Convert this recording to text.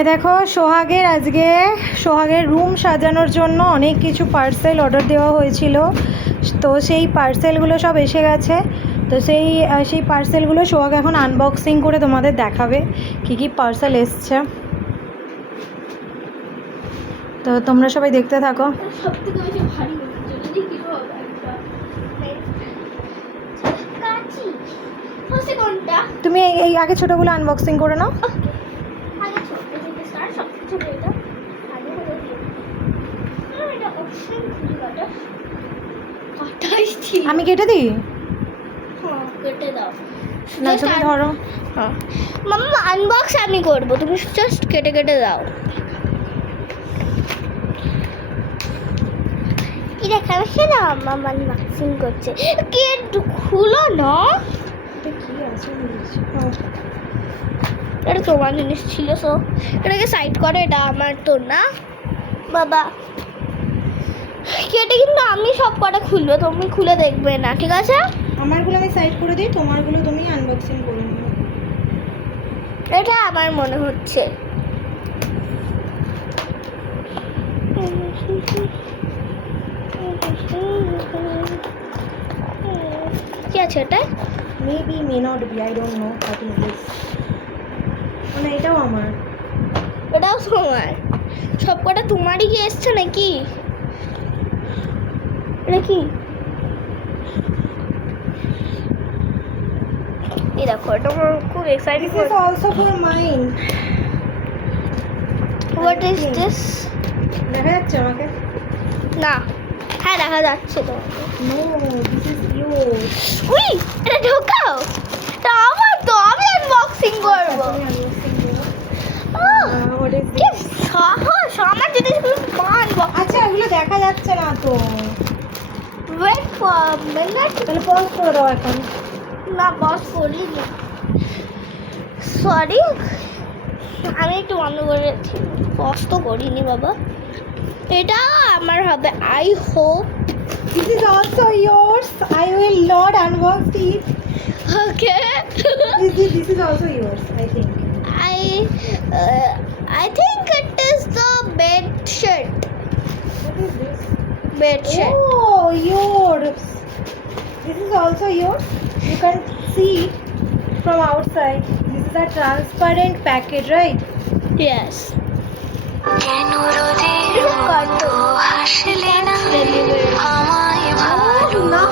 দেখো সোহাগের রুম সাজানোর জন্য অনেক কিছু পার্সেল অর্ডার দেওয়া হয়েছিল, তো সেই পার্সেলগুলো সব এসে গেছে। তো সেই পার্সেলগুলো সোহাগ এখন আনবক্সিং করে তোমাদের দেখাবে কী কী পার্সেল এসছে। তো তোমরা সবাই দেখতে থাকো। তুমি এই আগে ছোটোগুলো আনবক্সিং করে নাও। আমি কেটে দিই? কেটে দাও না তুমি ধরো। মাম্মা আনবক্স আমি করব, তুমি জাস্ট কেটে কেটে দাও। কি দেখাচ্ছে না মাম্মা আনবক্সিং করছে, কেট খুলো না। কি আছে এটা তোমার জিনিস ছিল, সো এটাকে সাইড করো, এটা আমার তো না বাবা। কেটে কিন্তু আমি সব কটা খুলবো, তুমি খুলে দেখবে না, ঠিক আছে? আমারগুলো আমি সাইড করে দিই, তোমারগুলো তুমি আনবক্সিং করে নিও। এটা আমার মনে হচ্ছে। কি আছে এটা? Maybe may not be, I don't know what is this. মানে এটাও আমার। এটাও তোমার? সব কটা তোমারই কি এসছে নাকি? এটা কি? এই দেখো, এটা আমার খুব exciting. This is also for mine. What is this? দেখা যাচ্ছে আমাকে? না, হ্যাঁ দেখা যাচ্ছে তো। No, this is yours. We, এটা ঢোকাও। এটা আমার তো, আমি আনবক্সিং করব। তুমি unboxing করো। What is কি this? সাহস, আমার জিনিসগুলো আনবক্স। আচ্ছা এগুলো দেখা যাচ্ছে না তো। Wait for minute. তাহলে পজ করে দাও এখন। না বস করিনি, সরি, আমি একটু বন্ধ করেছি, বস তো করিনি বাবা। এটা আমার হবে, I hope. This is also yours. I will not unbox it. Okay, This is also yours, I think. I think it is the bed sheet. What is this? Bed sheet. Oh, yours. This is also yours. You can see from outside. This is a transparent package, right? Yes. না